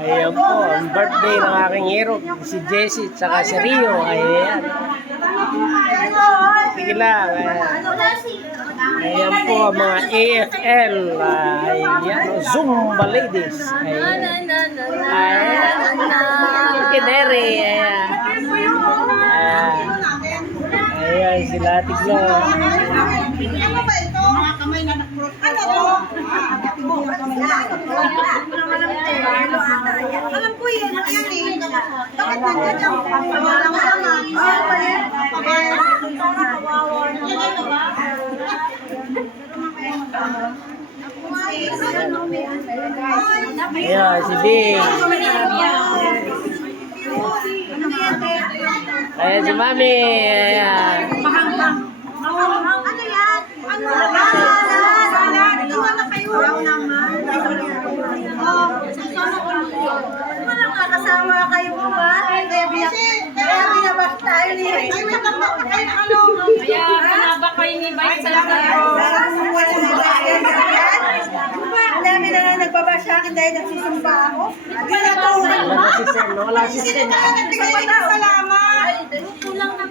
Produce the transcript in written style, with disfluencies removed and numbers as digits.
Ayan po, ang birthday ng aking hero, si Jessie, tsaka si Rio. Ayan. Sige lang. Ayan po, mga AFL. Ayan, Zumba ladies. Ayan. Ayan. Kinere. Ayan. Ayan, sila tiglo. Ano ba ito? Mga kamay na nakross. Ano to? Alam ko yun. Ayan eh. Bakit nandiyan ang walang naman? Ayan, si Bing. Ayan si Mami. Ayan. Ano yan? Ano? Iwan na kayo. Walang kakasama kayo mo ba? Kaya binabas tayo ni... Ay, may nabak tayo na ano? Kaya nabak kayo ni Vice Salgado. Ang dami na nga nagbabas sa akin dahil nagsusumba ako. Pinatuhan mo? Wala si Sen. Wala si Sen. Salamat. Kulang na.